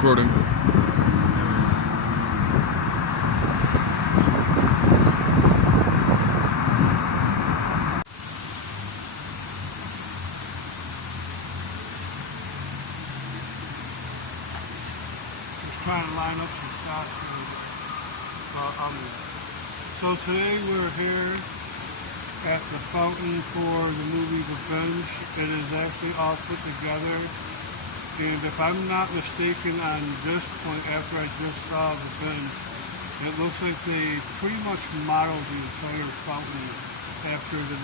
Recording. Trying to line up some shots. So today we're here at the fountain for the movie The Binge. It is actually all put together, and if I'm not mistaken on this point, after I just saw The Binge, it looks like they pretty much modeled the entire fountain after the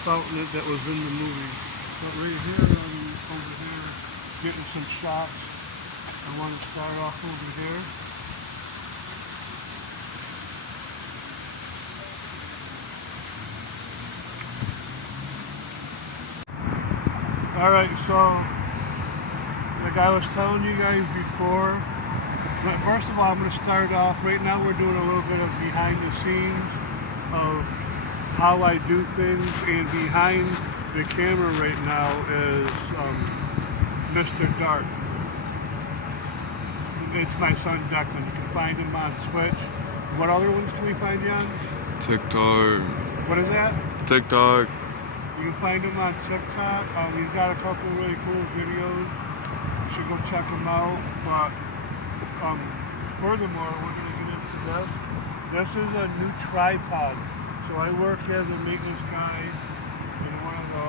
fountain that was in the movie. But right here, over here, getting some shots. I want to start off over here. Alright, so like I was telling you guys before, but first of all, I'm going to start off. Right now we're doing a little bit of behind the scenes of how I do things, and behind the camera right now is Mr. Dark. It's my son Declan. You can find him on Twitch. What other ones can we find you on? TikTok. What is that? TikTok. You can find him on TikTok. He's got a couple really cool videos. You should go check him out. But furthermore, we're going to get into this. This is a new tripod. So I work as a maintenance guy in one of the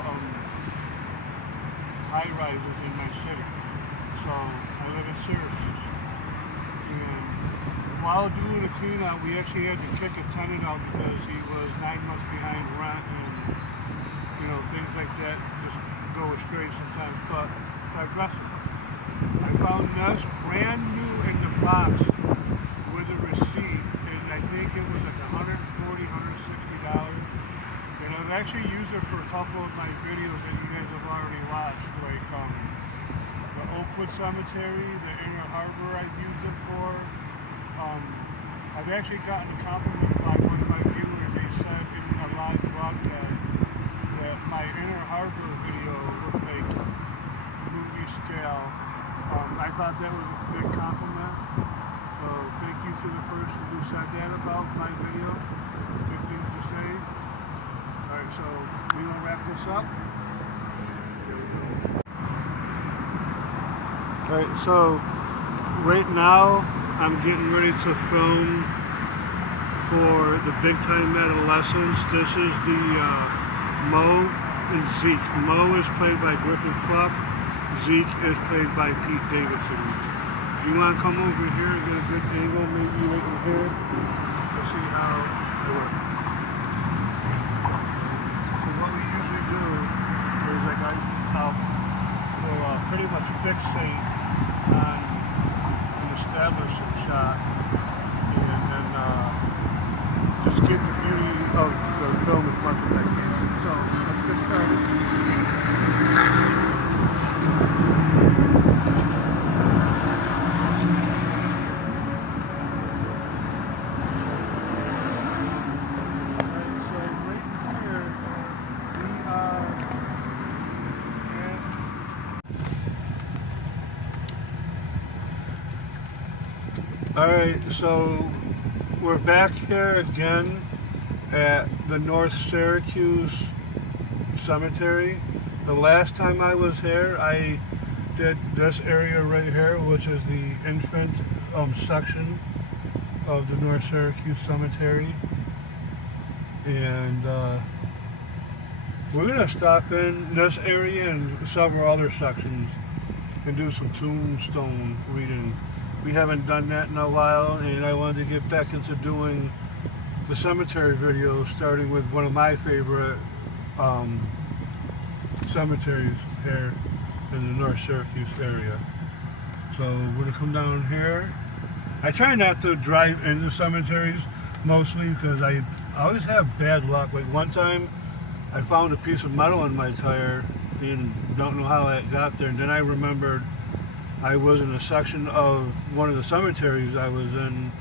high rises in my city. So I live in Syracuse. And while doing a clean out, we actually had to kick a tenant out because he was 9 months behind rent, and things like that just go astray sometimes. But digressing. I found this brand new in the box with a receipt, and I think it was like $140, $160. And I've actually used it for a couple of my videos that you guys have already watched, like the Oakwood Cemetery, the Inner Harbor I've used it for. I've actually gotten a compliment by one of my viewers. They said in a live broadcast that my Inner Harbor video looked like movie scale. I thought that was a big compliment. So thank you to the person who said that about my video. Good things to say. Alright, so we gonna wrap this up. Alright, so right now I'm getting ready to film for the Big Time Adolescents. This is the Mo and Zeke. Mo is played by Griffin Cluck. Zeke is played by Pete Davidson. You want to come over here and get a good angle, maybe right in here, to see how it works. So what we usually do is we'll pretty much fixate on an establishing shot, and then just get the beauty of the film as much as I can. So let's get started. Alright, so we're back here again at the North Syracuse Cemetery. The last time I was here, I did this area right here, which is the infant section of the North Syracuse Cemetery. And we're going to stop in this area and several other sections and do some tombstone reading. We haven't done that in a while, and I wanted to get back into doing the cemetery videos, starting with one of my favorite cemeteries here in the North Syracuse area. So we're going to come down here. I try not to drive into cemeteries mostly because I always have bad luck. Like one time I found a piece of metal in my tire and don't know how it got there, and then I remembered I was in a section of one of the cemeteries I was in,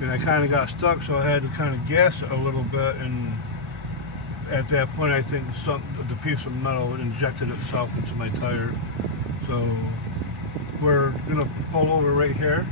and I kind of got stuck, so I had to kind of gas it a little bit, and at that point, I think the piece of metal injected itself into my tire. So we're gonna pull over right here,